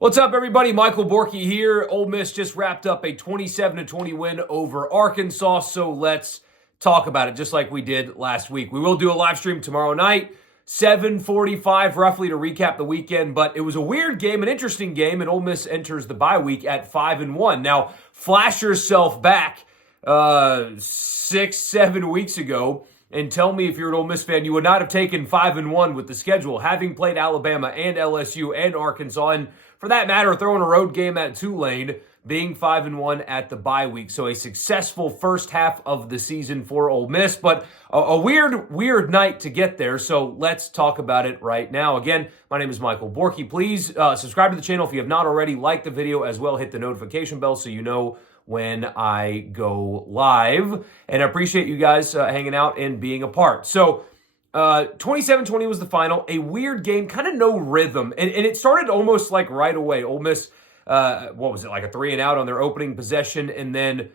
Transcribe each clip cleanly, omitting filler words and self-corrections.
What's up, everybody? Michael Borky here. Ole Miss just wrapped up a 27-20 win over Arkansas, so let's talk about it just like we did last week. We will do a live stream tomorrow night, 7:45 roughly, to recap the weekend, but it was a weird game, an interesting game, and Ole Miss enters the bye week at 5-1. Now, flash yourself back 6-7 weeks ago and tell me if you're an Ole Miss fan, you would not have taken 5-1 with the schedule, having played Alabama and LSU and Arkansas, and for that matter, throwing a road game at Tulane, being 5-1 at the bye week. So a successful first half of the season for Ole Miss, but a weird night to get there. So let's talk about it right now. Again, my name is Michael Borky. Please subscribe to the channel if you have not already. Like the video as well. Hit the notification bell so you know when I go live. And I appreciate you guys hanging out and being a part. So 27-20 was the final. A weird game, kind of no rhythm. And it started almost like right away. Ole Miss, what was it, like a 3-and-out on their opening possession, and then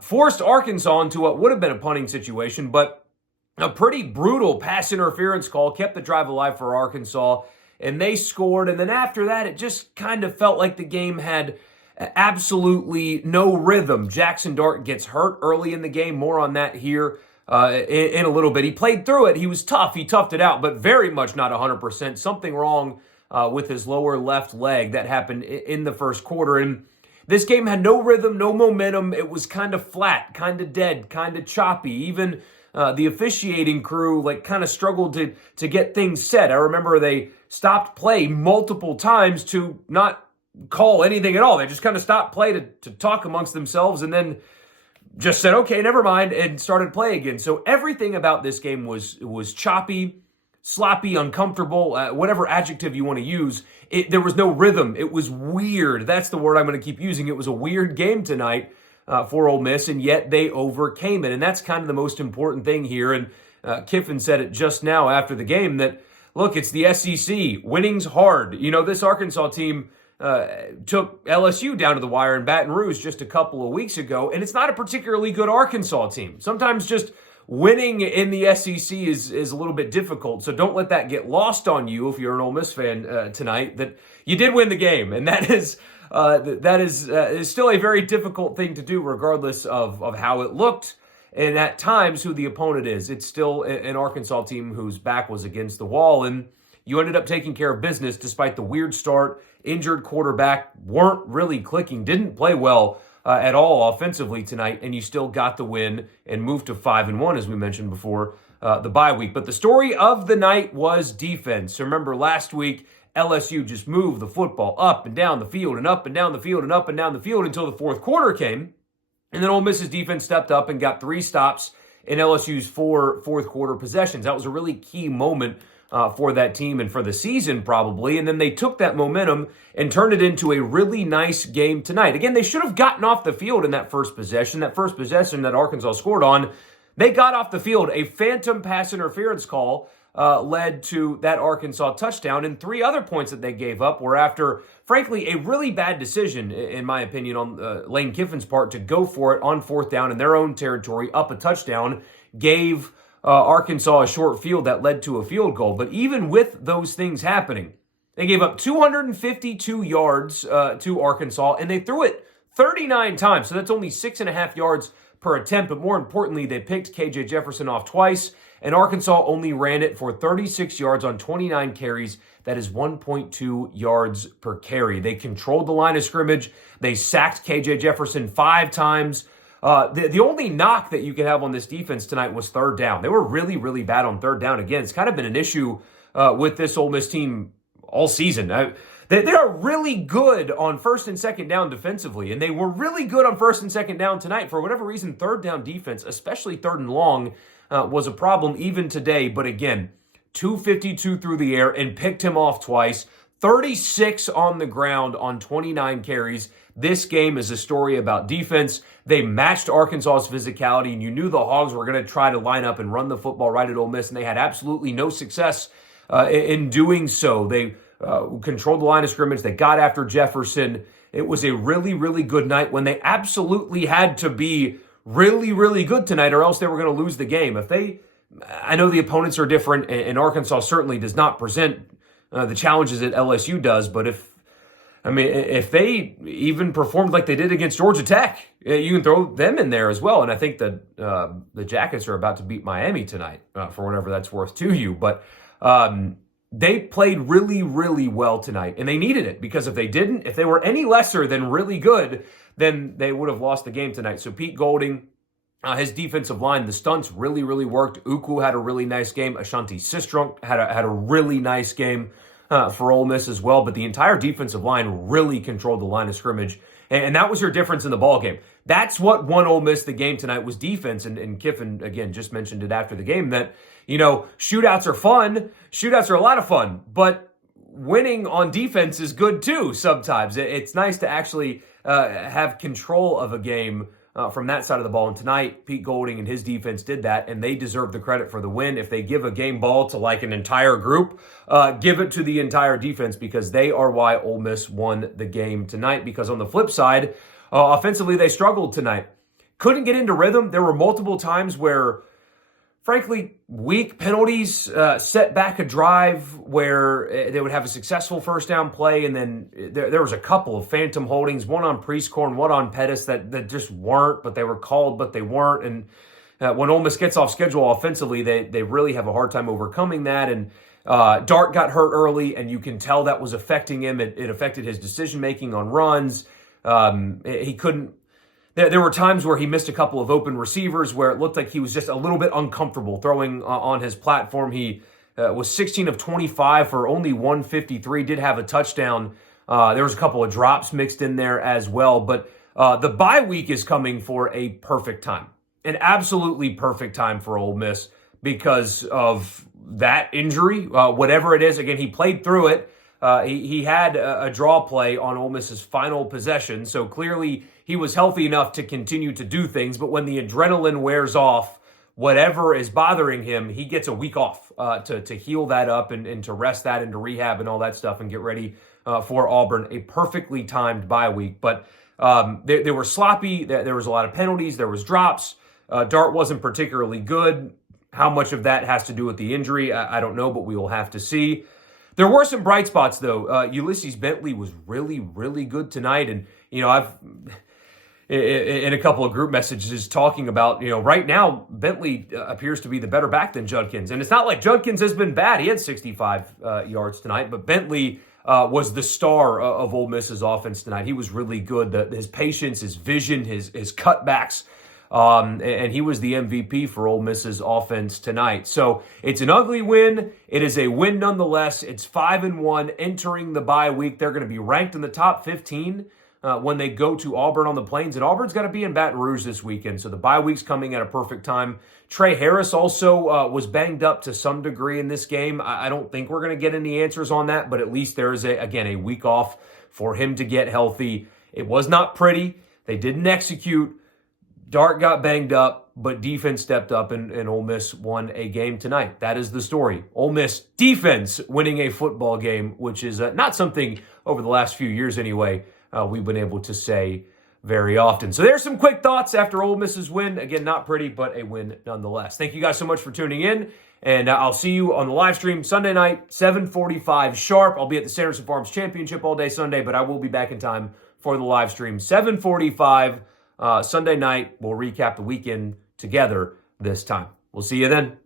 forced Arkansas into what would have been a punting situation, but a pretty brutal pass interference call kept the drive alive for Arkansas, and they scored. And then after that, it just kind of felt like the game had absolutely no rhythm. Jackson Dart gets hurt early in the game. More on that here in a little bit. He played through it. He was tough. He toughed it out, but very much not 100%. Something wrong with his lower left leg that happened in the first quarter. And this game had no rhythm, no momentum. It was kind of flat, kind of dead, kind of choppy. Even the officiating crew kind of struggled to get things set. I remember they stopped play multiple times to not call anything at all. They just kind of stopped play to talk amongst themselves, and then just said, okay, never mind, and started play again. So everything about this game was choppy, sloppy, uncomfortable, whatever adjective you want to use. There was no rhythm. It was weird. That's the word I'm going to keep using. It was a weird game tonight for Ole Miss, and yet they overcame it. And that's kind of the most important thing here. And Kiffin said it just now after the game that, look, it's the SEC. Winning's hard. You know, this Arkansas team took LSU down to the wire in Baton Rouge just a couple of weeks ago, and it's not a particularly good Arkansas team. Sometimes just winning in the SEC is a little bit difficult, so don't let that get lost on you if you're an Ole Miss fan tonight, that you did win the game, and that is still a very difficult thing to do regardless of how it looked and at times who the opponent is. It's still an Arkansas team whose back was against the wall, and you ended up taking care of business despite the weird start. Injured quarterback, weren't really clicking, didn't play well at all offensively tonight, and you still got the win and moved to 5-1, as we mentioned before, the bye week. But the story of the night was defense. Remember last week, LSU just moved the football up and down the field and up and down the field and up and down the field until the fourth quarter came, and then Ole Miss's defense stepped up and got 3 stops in LSU's 4 fourth quarter possessions. That was a really key moment for that team and for the season probably, and then they took that momentum and turned it into a really nice game tonight. Again, they should have gotten off the field in that first possession that Arkansas scored on. They got off the field. A phantom pass interference call led to that Arkansas touchdown, and 3 other points that they gave up were after, frankly, a really bad decision, in my opinion, on Lane Kiffin's part to go for it on 4th down in their own territory, up a touchdown, gave Arkansas a short field that led to a field goal. But even with those things happening, they gave up 252 yards to Arkansas, and they threw it 39 times. So that's only 6.5 yards per attempt. But more importantly, they picked KJ Jefferson off twice, and Arkansas only ran it for 36 yards on 29 carries. That is 1.2 yards per carry. They controlled the line of scrimmage. They sacked KJ Jefferson 5 times. The only knock that you can have on this defense tonight was 3rd down. They were really, really bad on 3rd down. Again, it's kind of been an issue with this Ole Miss team all season. They are really good on 1st and 2nd down defensively, and they were really good on 1st and 2nd down tonight. For whatever reason, 3rd down defense, especially 3rd and long, was a problem even today. But again, 252 through the air and picked him off twice. 36 on the ground on 29 carries. This game is a story about defense. They matched Arkansas's physicality, and you knew the Hogs were going to try to line up and run the football right at Ole Miss, and they had absolutely no success in doing so. They controlled the line of scrimmage. They got after Jefferson. It was a really, really good night when they absolutely had to be really, really good tonight, or else they were going to lose the game. I know the opponents are different, and Arkansas certainly does not present the challenges that LSU does, but if I mean, if they even performed like they did against Georgia Tech, you can throw them in there as well. And I think that the Jackets are about to beat Miami tonight, for whatever that's worth to you. But they played really, really well tonight, and they needed it, because if they didn't, if they were any lesser than really good, then they would have lost the game tonight. So Pete Golding, his defensive line, the stunts really, really worked. Uku had a really nice game. Ashanti Sistrunk had a really nice game for Ole Miss as well. But the entire defensive line really controlled the line of scrimmage, and that was your difference in the ball game. That's what won Ole Miss the game tonight, was defense. And Kiffin, again, just mentioned it after the game that, shootouts are fun. Shootouts are a lot of fun, but winning on defense is good too sometimes. It's nice to actually have control of a game from that side of the ball. And tonight, Pete Golding and his defense did that, and they deserve the credit for the win. If they give a game ball to like an entire group, give it to the entire defense, because they are why Ole Miss won the game tonight. Because on the flip side, offensively, they struggled tonight. Couldn't get into rhythm. There were multiple times where, frankly, weak penalties set back a drive where they would have a successful first down play, and then there was a couple of phantom holdings, one on Prieskorn, one on Pettis that just weren't, but they were called, but they weren't. And when Ole Miss gets off schedule offensively, they really have a hard time overcoming that. And Dart got hurt early, and you can tell that was affecting him. It affected his decision-making on runs. He couldn't. There were times where he missed a couple of open receivers where it looked like he was just a little bit uncomfortable throwing on his platform. He was 16 of 25 for only 153, did have a touchdown. There was a couple of drops mixed in there as well. But the bye week is coming for a perfect time, an absolutely perfect time for Ole Miss because of that injury, whatever it is. Again, he played through it. He had a draw play on Ole Miss's final possession, so clearly he was healthy enough to continue to do things. But when the adrenaline wears off, whatever is bothering him, he gets a week off to heal that up and to rest that into rehab and all that stuff and get ready for Auburn. A perfectly timed bye week. But they were sloppy. There was a lot of penalties. There was drops. Dart wasn't particularly good. How much of that has to do with the injury, I don't know, but we will have to see. There were some bright spots, though. Ulysses Bentley was really, really good tonight. And, I've, in a couple of group messages talking about, right now, Bentley appears to be the better back than Judkins. And it's not like Judkins has been bad. He had 65 yards tonight, but Bentley was the star of Ole Miss's offense tonight. He was really good. His patience, his vision, his cutbacks. And he was the MVP for Ole Miss's offense tonight. So it's an ugly win. It is a win nonetheless. It's 5-1 entering the bye week. They're going to be ranked in the top 15 when they go to Auburn on the Plains. And Auburn's got to be in Baton Rouge this weekend. So the bye week's coming at a perfect time. Trey Harris also was banged up to some degree in this game. I don't think we're going to get any answers on that, but at least there is, a week off for him to get healthy. It was not pretty. They didn't execute. Dart got banged up, but defense stepped up, and Ole Miss won a game tonight. That is the story. Ole Miss defense winning a football game, which is not something over the last few years anyway we've been able to say very often. So there's some quick thoughts after Ole Miss's win. Again, not pretty, but a win nonetheless. Thank you guys so much for tuning in, and I'll see you on the live stream Sunday night, 7:45 sharp. I'll be at the Sanderson Farms Championship all day Sunday, but I will be back in time for the live stream, 7:45 Sunday night. We'll recap the weekend together this time. We'll see you then.